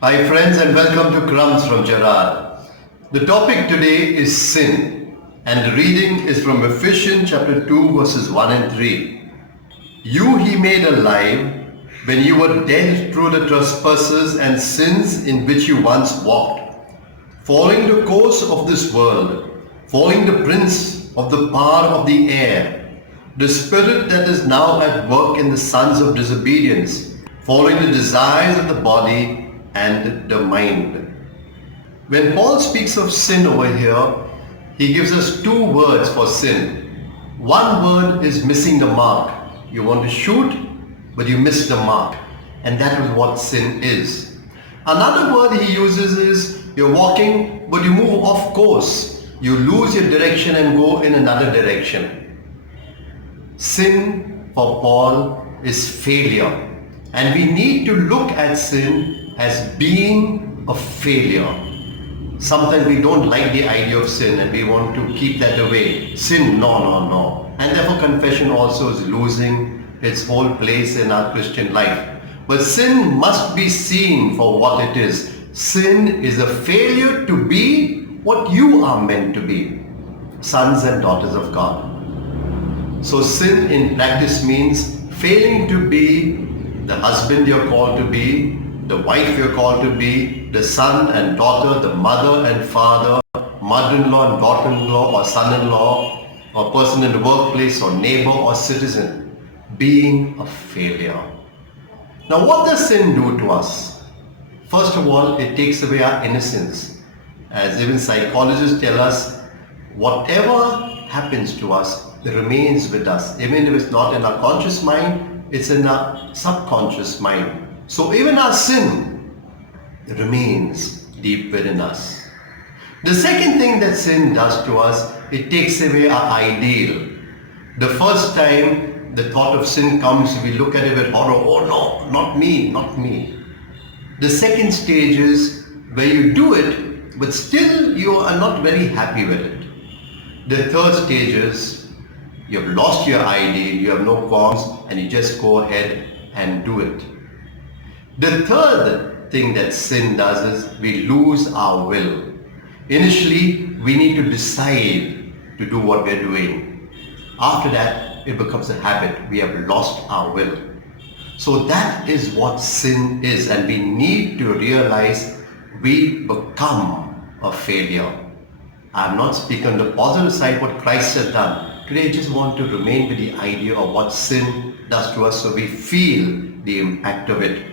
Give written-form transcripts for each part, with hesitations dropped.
Hi friends and welcome to Crumbz from Gerard. The topic today is sin and the reading is from Ephesians chapter 2 verses 1 and 3. You he made alive when you were dead through the trespasses and sins in which you once walked, following the course of this world, following the prince of the power of the air, the spirit that is now at work in the sons of disobedience, following the desires of the body and the mind. When Paul speaks of sin over here, he gives us two words for sin. One word is missing the mark. You want to shoot, but you miss the mark. And that is what sin is. Another word he uses is you're walking, but you move off course. You lose your direction and go in another direction. Sin for Paul is failure. And we need to look at sin as being a failure. Sometimes we don't like the idea of sin and we want to keep that away. Sin, no. And therefore confession also is losing its whole place in our Christian life. But sin must be seen for what it is. Sin is a failure to be what you are meant to be, sons and daughters of God. So sin in practice means failing to be the husband you're called to be, the wife you're called to be, the son and daughter, the mother and father, mother-in-law and daughter-in-law or son-in-law, or person in the workplace or neighbor or citizen, being a failure. Now what does sin do to us? First of all, it takes away our innocence. As even psychologists tell us, whatever happens to us, it remains with us. Even if it's not in our conscious mind, it's in our subconscious mind. So even our sin remains deep within us. The second thing that sin does to us, it takes away our ideal. The first time the thought of sin comes, we look at it with horror. Oh no, not me. The second stage is where you do it, but still you are not very happy with it. The third stage is you have lost your ideal, you have no qualms, and you just go ahead and do it. The third thing that sin does is we lose our will. Initially, we need to decide to do what we're doing. After that, it becomes a habit. We have lost our will. So that is what sin is, and we need to realize we become a failure. I'm not speaking on the positive side, what Christ has done. Today, I just want to remain with the idea of what sin does to us so we feel the impact of it.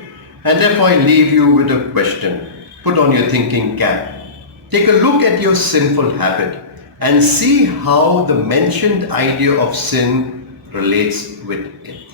And therefore, I leave you with a question. Put on your thinking cap. Take a look at your sinful habit and see how the mentioned idea of sin relates with it.